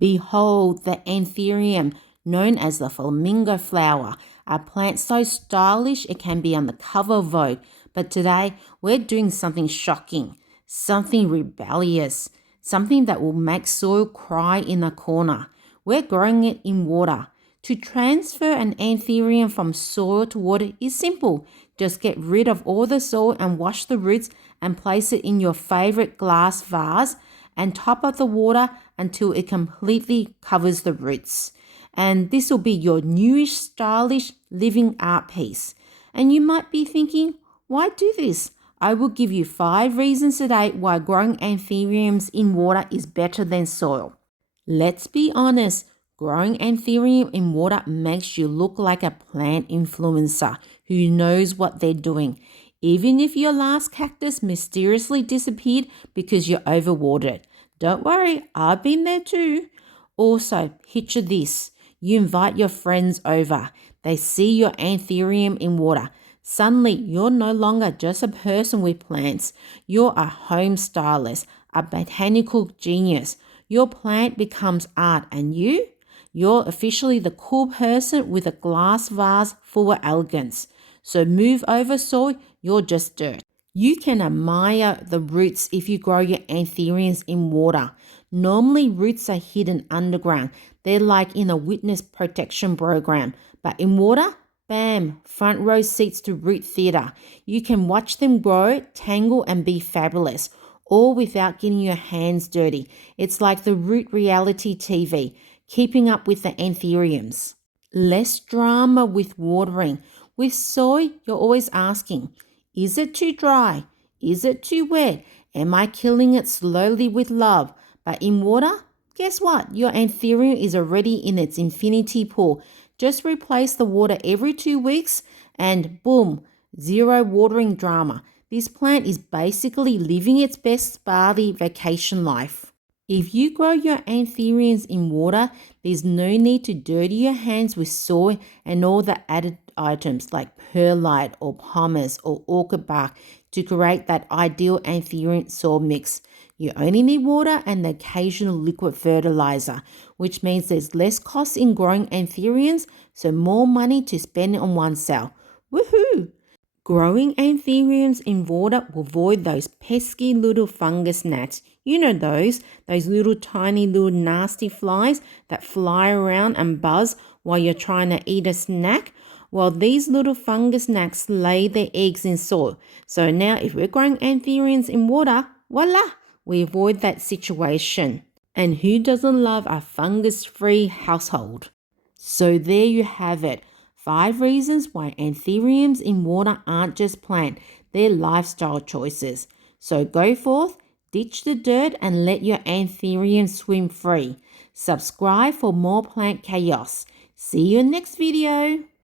Behold the Anthurium, known as the flamingo flower, a plant so stylish it can be on the cover of Vogue. But today we're doing something shocking, something rebellious, something that will make soil cry in a corner. We're growing it in water. To transfer an Anthurium from soil to water is simple. Just get rid of all the soil and wash the roots and place it in your favorite glass vase and top up the water until it completely covers the roots. And this will be your newish, stylish living art piece. And you might be thinking, why do this? I will give you 5 reasons today why growing Anthuriums in water is better than soil. Let's be honest, growing Anthurium in water makes you look like a plant influencer who knows what they're doing, even if your last cactus mysteriously disappeared because you overwatered. Don't worry, I've been there too. Also, picture this. You invite your friends over. They see your Anthurium in water. Suddenly, you're no longer just a person with plants. You're a home stylist, a botanical genius. Your plant becomes art, and you're officially the cool person with a glass vase full of elegance. So move over soil, you're just dirt. You can admire the roots if you grow your Anthuriums in water. Normally, roots are hidden underground. They're like in a witness protection program. But in water, bam, front row seats to root theatre. You can watch them grow, tangle, and be fabulous, all without getting your hands dirty. It's like the root reality TV, keeping up with the Anthuriums. Less drama with watering. With soil, you're always asking, is it too dry? Is it too wet? Am I killing it slowly with love? But in water, guess what? Your Anthurium is already in its infinity pool. Just replace the water every 2 weeks and boom, zero watering drama. This plant is basically living its best Bali vacation life. If you grow your Anthuriums in water, there's no need to dirty your hands with soil and all the added items like perlite or pumice or orchid bark to create that ideal Anthurium soil mix. You only need water and the occasional liquid fertilizer, which means there's less cost in growing Anthuriums, so more money to spend on oneself. Woohoo! Growing Anthuriums in water will avoid those pesky little fungus gnats. You know those little tiny little nasty flies that fly around and buzz while you're trying to eat a snack. Well, these little fungus gnats lay their eggs in soil. So now if we're growing Anthuriums in water, voila, we avoid that situation. And who doesn't love a fungus-free household? So there you have it. 5 reasons why Anthuriums in water aren't just plant, they're lifestyle choices. So go forth, ditch the dirt and let your Anthurium swim free. Subscribe for more plant chaos. See you in the next video.